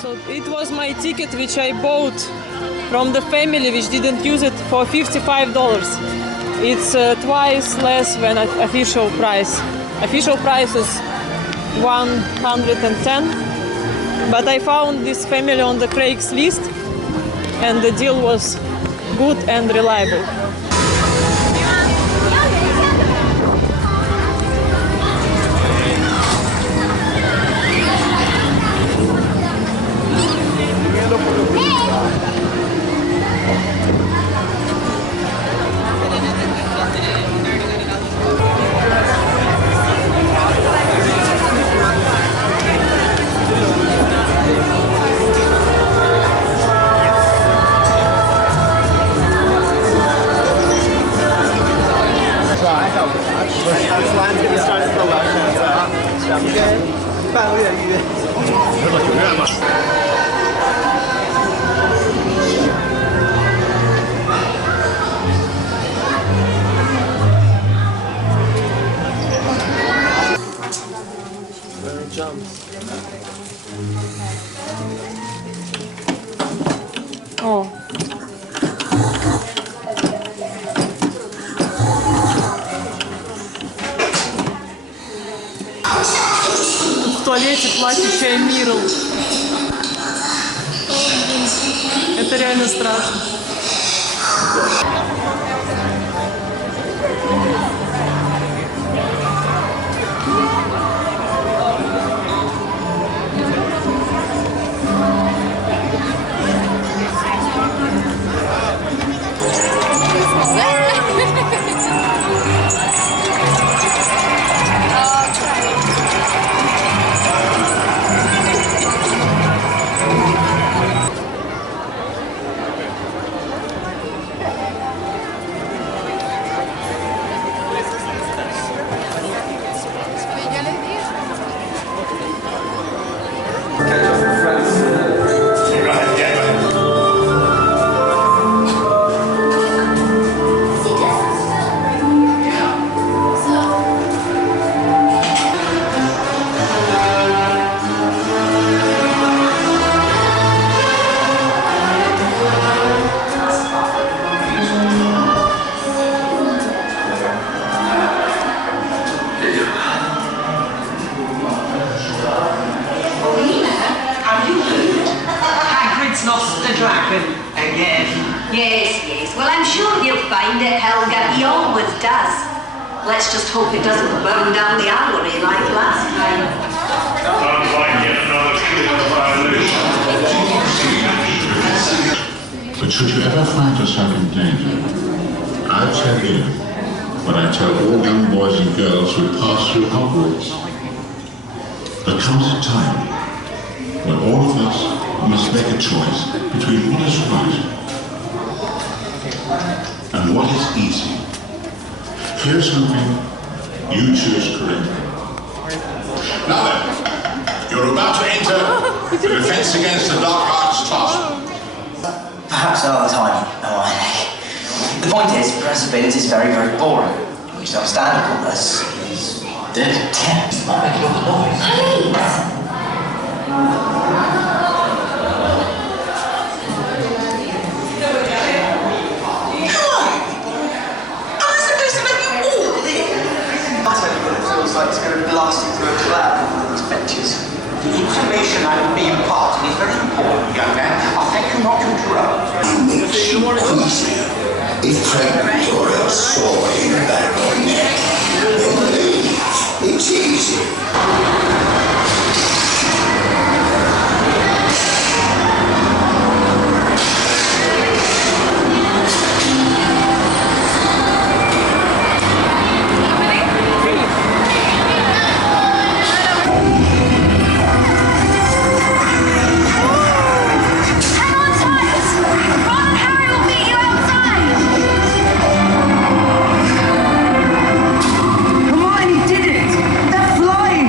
So it was my ticket which I bought from the family which didn't use it for $55. It's twice less than official price. Official price is 110, but I found this family on the Craigslist and the deal was good and reliable. Oh. В туалете плачущая Мирл. Это реально страшно. Yes. Well, I'm sure he'll find it, Helga. He always does. Let's just hope it doesn't burn down the armory like last time. Sounds like yet another clear violation. But should you ever find yourself in danger, I'll tell you what I tell all young boys and girls who pass through Hogwarts. There comes a time when all of us must make a choice between what is right and what is easy. Here's something you choose correctly. Now then, you're about to enter the Defense Against the Dark Arts task. Perhaps another time, Hermione. The point is, Professor Binns is very, very boring, which is understandable, as he's dead. Yeah, might make a lot of noise. Please! It's going to blast you through a cloud of these benches. The information I will be imparting is very important, young man. I'll thank you not to interrupt. If pregnant or else sore in the back or neck, then leave. It's easy. Hermione did it! They're flying!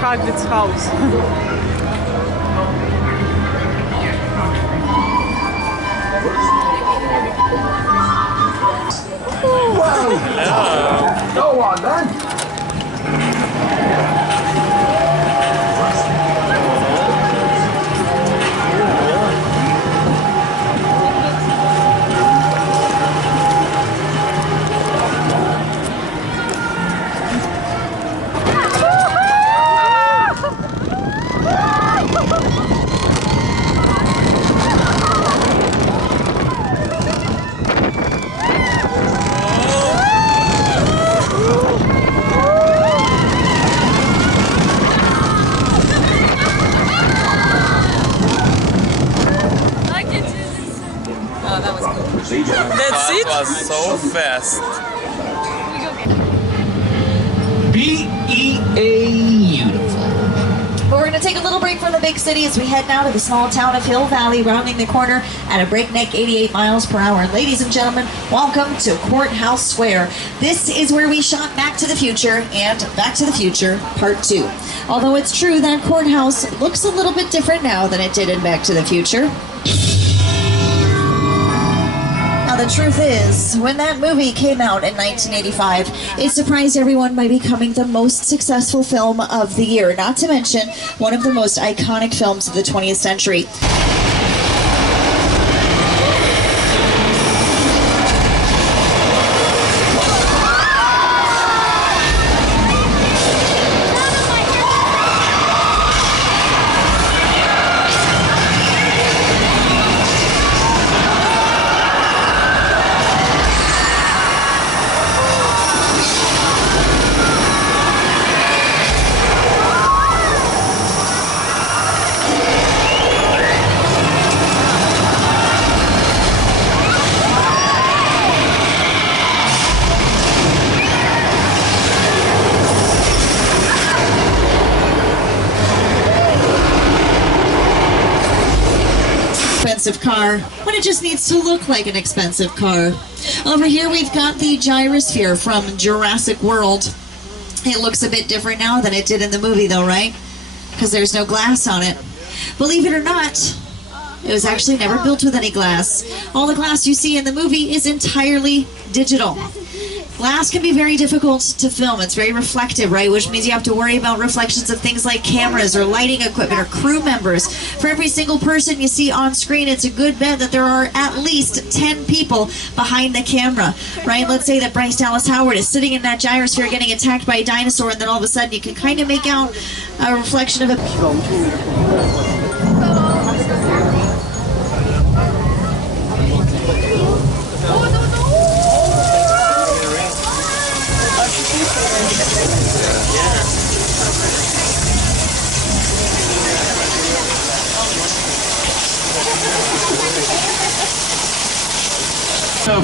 Hagrid's house. Go on then. That's it? That was so fast. Beautiful. But we're going to take a little break from the big city as we head now to the small town of Hill Valley, rounding the corner at a breakneck 88 miles per hour. Ladies and gentlemen, welcome to Courthouse Square. This is where we shot Back to the Future and Back to the Future Part 2. Although it's true that Courthouse looks a little bit different now than it did in Back to the Future. Now the truth is, when that movie came out in 1985, it surprised everyone by becoming the most successful film of the year, not to mention one of the most iconic films of the 20th century. Expensive car when it just needs to look like an expensive car. Over here we've got the gyrosphere from Jurassic World. It looks a bit different now than it did in the movie though, right? Because there's no glass on it. Believe it or not, it was actually never built with any glass. All the glass you see in the movie is entirely digital. Glass can be very difficult to film. It's very reflective, right? Which means you have to worry about reflections of things like cameras or lighting equipment or crew members. For every single person you see on screen, it's a good bet that there are at least 10 people behind the camera, right? Let's say that Bryce Dallas Howard is sitting in that gyrosphere getting attacked by a dinosaur, and then all of a sudden you can kind of make out a reflection of a...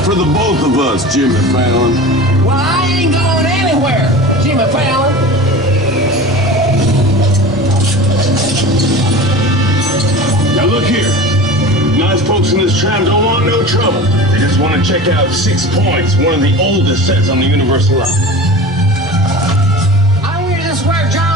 For the both of us, Jimmy Fallon. Well, I ain't going anywhere, Jimmy Fallon. Now look here. Nice folks in this tram don't want no trouble. They just want to check out 6 Points, one of the oldest sets on the Universal line. I want you to swear, John.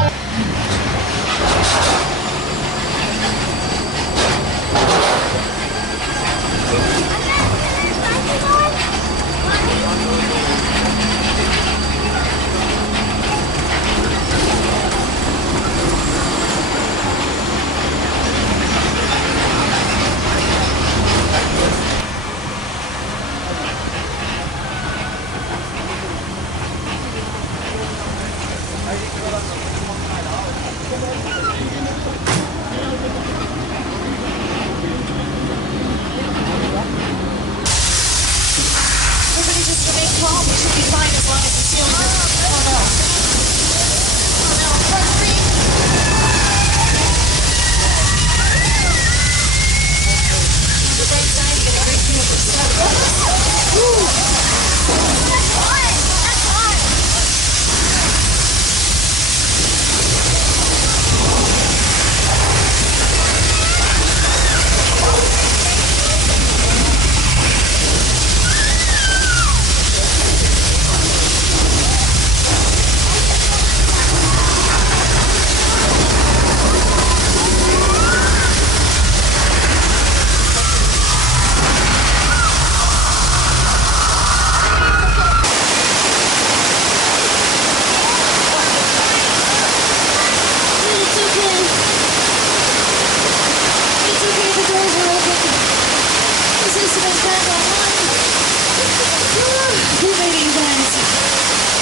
exciting, guys.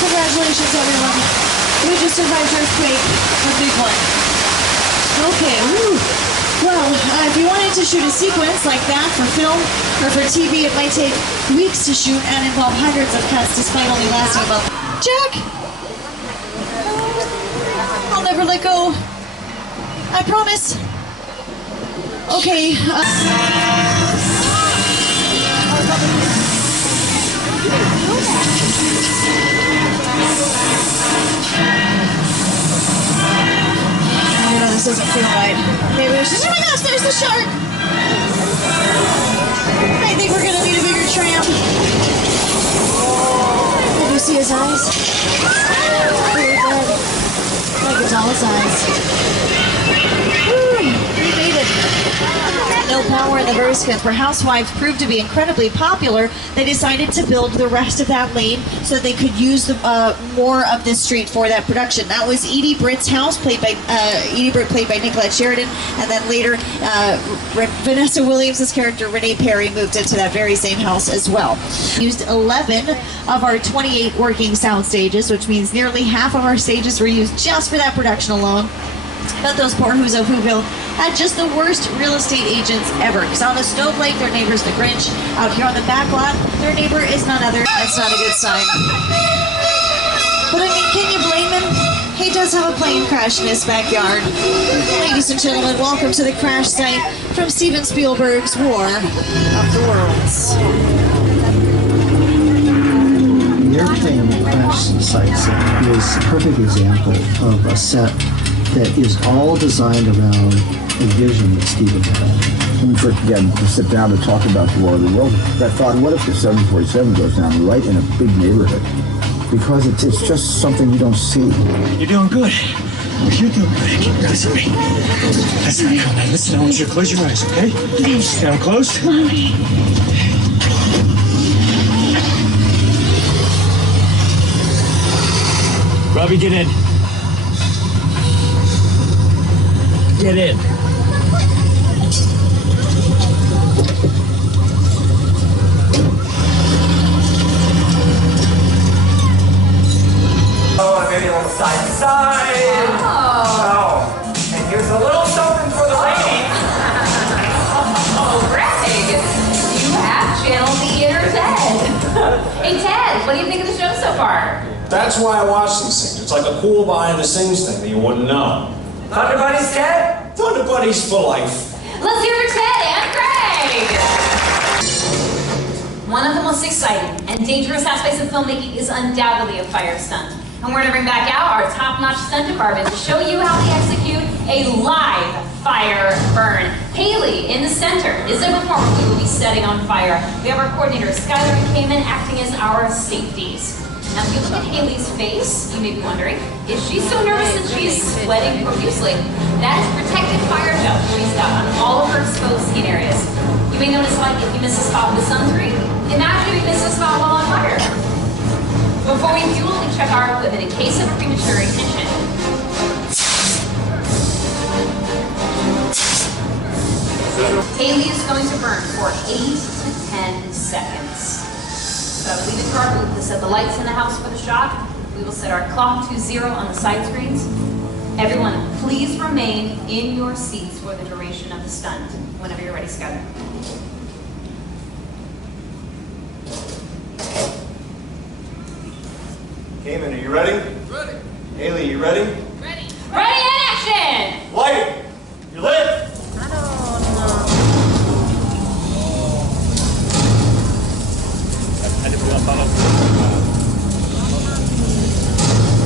Congratulations, everyone. We just survived earthquake. A big one. Okay, woo. Well, if you wanted to shoot a sequence like that for film or for TV, it might take weeks to shoot and involve hundreds of cuts despite only lasting about... Jack! I'll never let go. I promise. Okay. I know this doesn't feel right. Maybe we should... Oh my gosh, there's the shark! I think we're gonna need a bigger tram. Can you see his eyes? Oh, God. Like it's all his eyes. Woo, we made it. No power in the very skip. For housewives proved to be incredibly popular, they decided to build the rest of that lane so they could use the, more of this street for that production. That was Edie Britt's house, played by Nicolette Sheridan, and then later Vanessa Williams' character Renee Perry moved into that very same house as well. Used 11 of our 28 working sound stages, which means nearly half of our stages were used just for that production alone. But those poor Who's of Whoville had just the worst real estate agents ever. Because on the Stove Lake, their neighbor's the Grinch. Out here on the back lot, their neighbor is none other. That's not a good sign. But I mean, can you blame him? He does have a plane crash in his backyard. Ladies and gentlemen, welcome to the crash site from Steven Spielberg's War of the Worlds. The airplane crash sites is a perfect example of a set that is all designed around a vision that Steven had. When we first began to sit down to talk about the War of the World, I thought, what if the 747 goes down right in a big neighborhood? Because it's just something you don't see. You're doing good. You're doing good. Keep your eyes on me. That's right. Now listen, I want you to close your eyes, okay? Now I'm closed. Robbie, get in. Get in. Oh, maybe a little side to side. Oh. And here's a little something for the ladies. Oh, Greg, you have channeled the inner Ted. Hey, Ted, what do you think of the show so far? That's why I watch these things. It's like a cool behind the scenes thing that you wouldn't know. Thunder Buddies, Ted? Thunder Buddies for life. Let's hear it for Ted and Craig. One of the most exciting and dangerous aspects of filmmaking is undoubtedly a fire stunt. And we're going to bring back out our top-notch stunt department to show you how they execute a live fire burn. Haley in the center is the performer we will be setting on fire. We have our coordinator Skylar and Cayman acting as our safeties. Now, if you look at Haley's face, you may be wondering, is she so nervous that she is sweating profusely? That is protective fire gel she's got on all of her exposed skin areas. You may notice, like, if you miss a spot with sunscreen, imagine if you miss a spot while on fire. Before we fuel, we check our equipment in case of premature ignition. Haley is going to burn for 8 to 10 seconds. So leave it to our booth to set the lights in the house for the shot. We will set our clock to 0 on the side screens. Everyone, please remain in your seats for the duration of the stunt. Whenever you're ready, Skylar. Cayman, are you ready? Ready. Haley, you ready? Ready. Ready and action! Light! You're lit!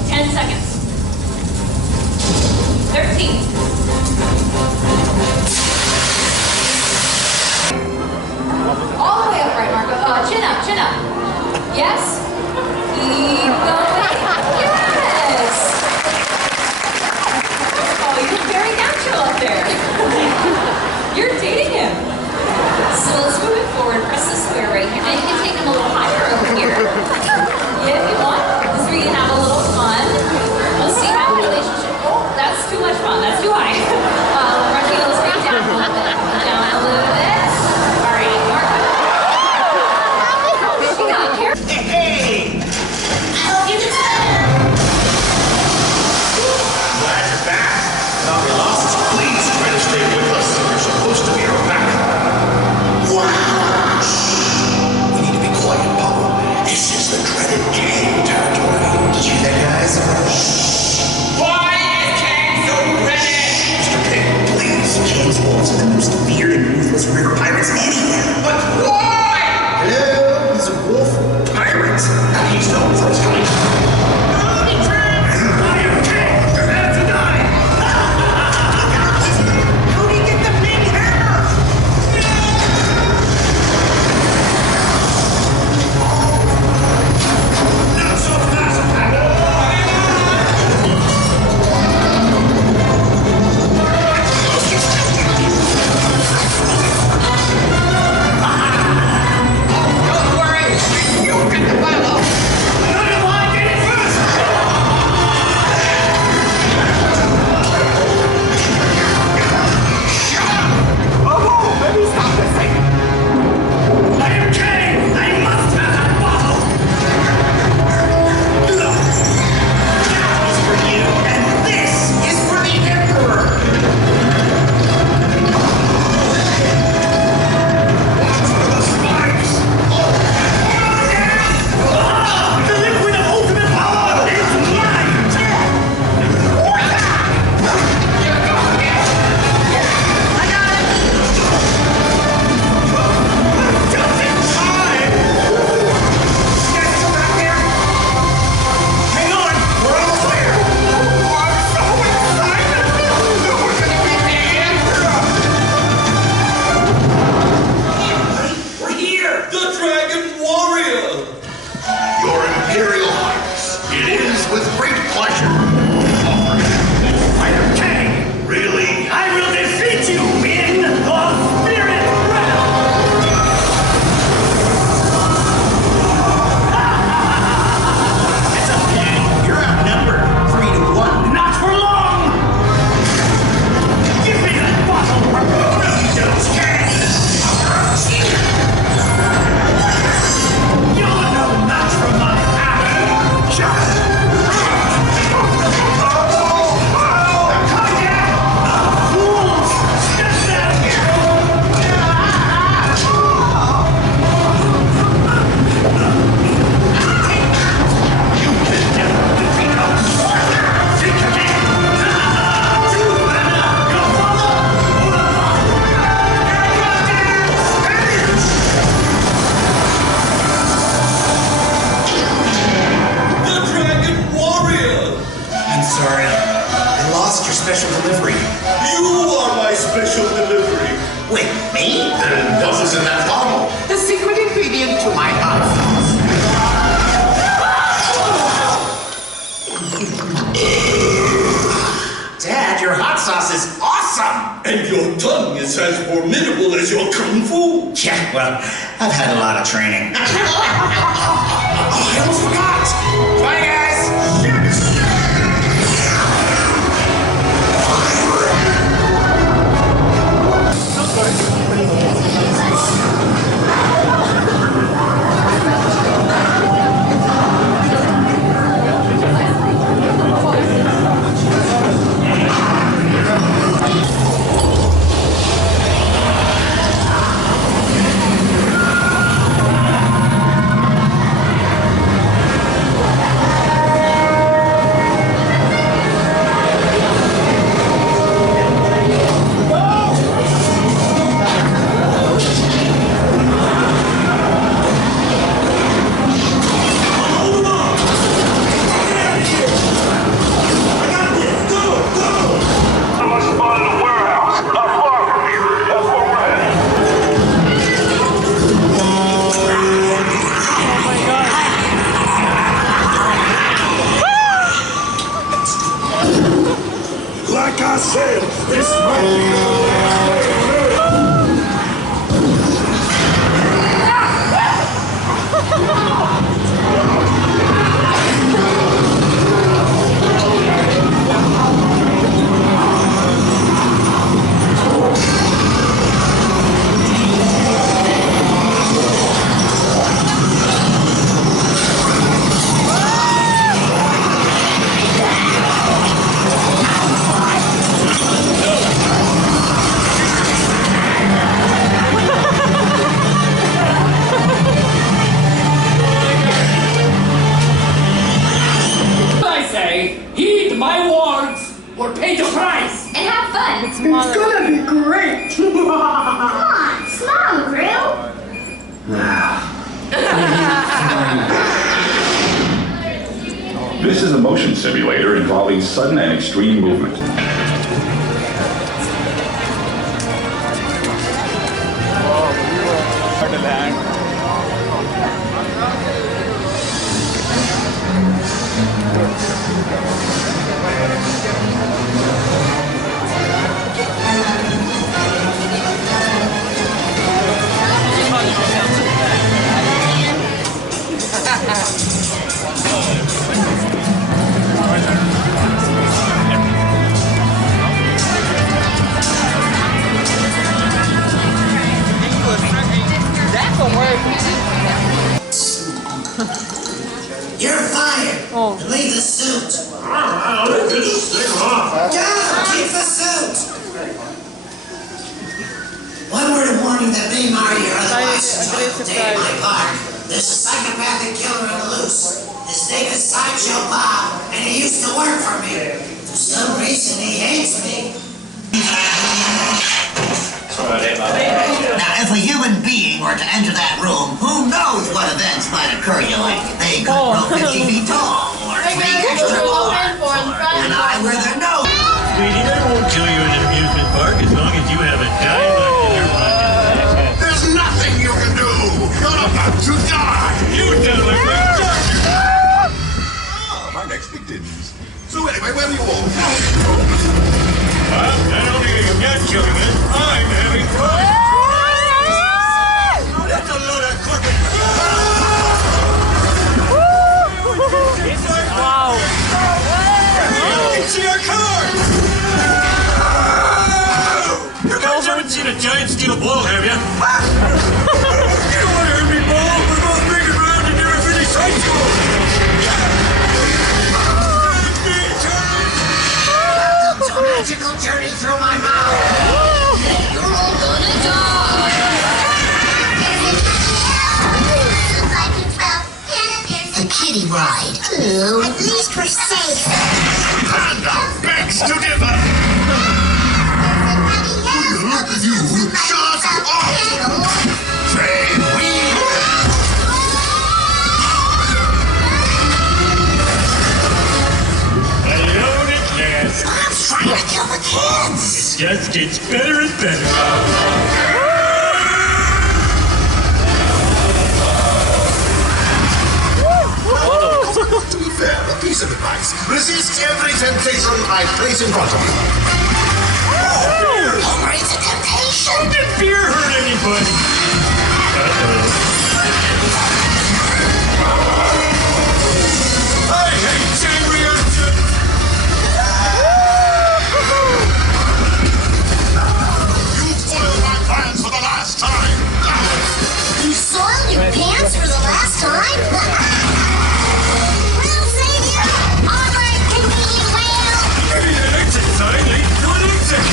10 seconds. 13. All the way up, right, Marco. Chin up, chin up. Yes. Keep going. Yes. What was in that bottle? The secret ingredient to my hot sauce. Dad, your hot sauce is awesome! And your tongue is as formidable as your kung fu. Yeah, well, I've had a lot of training. Oh, I almost forgot! Bye, guys! Like I said, this might be the Heed my words or pay the price. And have fun. It's gonna be great. Come on, smile, Grill. This is a motion simulator involving sudden and extreme movement. You're fired. Oh. And leave the suit. I'll just stay off. No, keep the suit. One word of warning that may mar your otherwise enjoyable day at my park. There's a psychopathic killer on the loose. His name is Sideshow Bob, and he used to work for me. For some reason, he hates me. Now, if a human being were to enter that room, who knows what events might occur? You like they could grow 50 feet tall, or 3 extra large, and I where their nose. Sweetie, they won't kill you in an amusement park as long as you have a dime left in your pocket. There's nothing you can do. You're about to die. You done like My next big dinners. So anyway, where are you all? Well, not only are you not killing us, I'm having fun. That's a load of crooked. Wow. It's your car. You guys haven't seen a giant steal a ball, have you? You don't want to hurt me, ball. We're both making around to never finish high school. A magical journey through my mouth. You're all gonna die. A kiddie ride. Ooh. At least we're safe. And our backs to differ. You shut up. Say we. Alone at last. I'm trying to kill the kids. It just gets better and better. one I place in front of you. Homer, it's a temptation. How did beer hurt anybody? I hate chain reaction. You spoiled my plans for the last time. You soiled your pants for the last time? We'll save you. All right, convenient whale. Maybe the exit sign leads to an exit.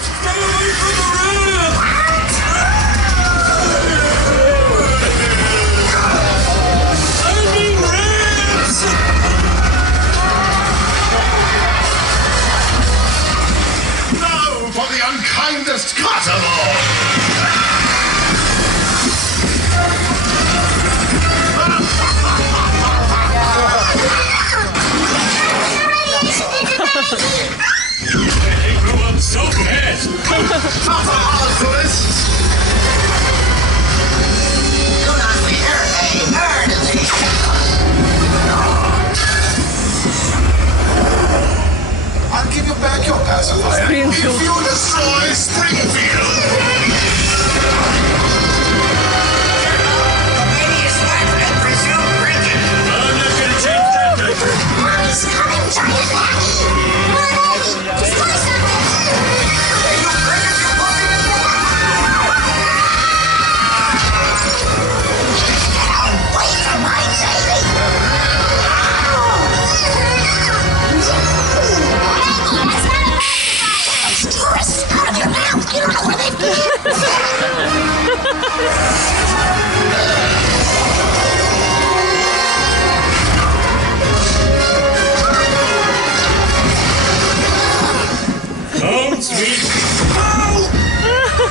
Stay away from the ramp. I mean ramps. Now for the unkindest cut of all. They grew up so fast. Do not fear a bird of the I'll give you back your pacifier Springfield. if you destroy Springfield. Maybe it's not I presume Bridget. I'm not gonna change that diaper. Mommy's coming, giant Maggie. Mommy, destroy something. You Bridget, you puppy. Get away from my baby. Maggie, that's not a pacifier. Tourists, out of your mouth. You don't know where they've been. Home, sweet.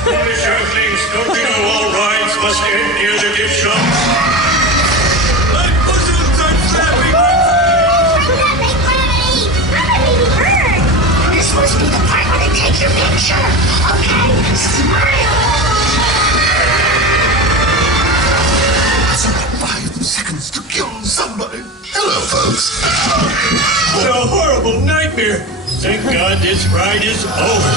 Polish earthlings, don't you know all rides must end near the gift shop? My bosoms are flapping my I'm not making fun of me. I'm a baby bird. You're supposed to be the part where they take your picture. Okay? Smile. It's only 5 seconds to kill somebody. Hello, folks. What a horrible nightmare. Thank God this ride is over.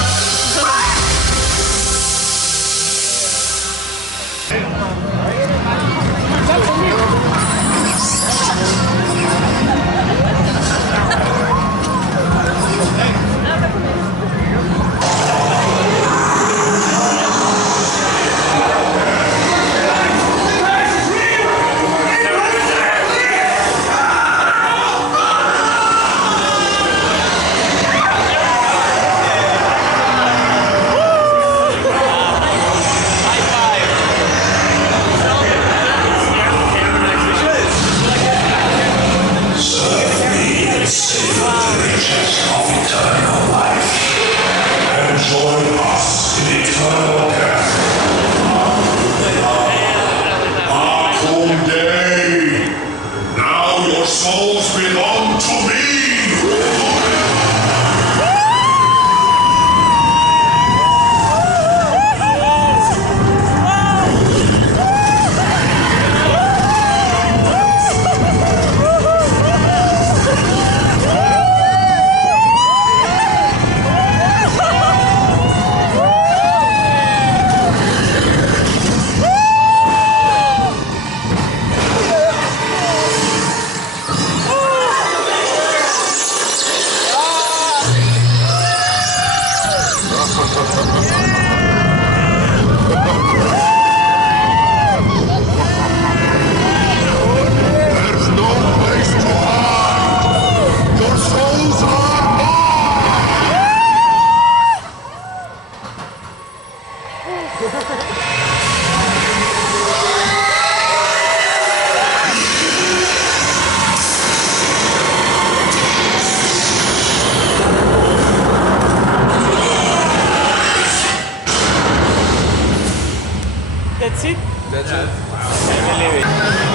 That's it? That's it.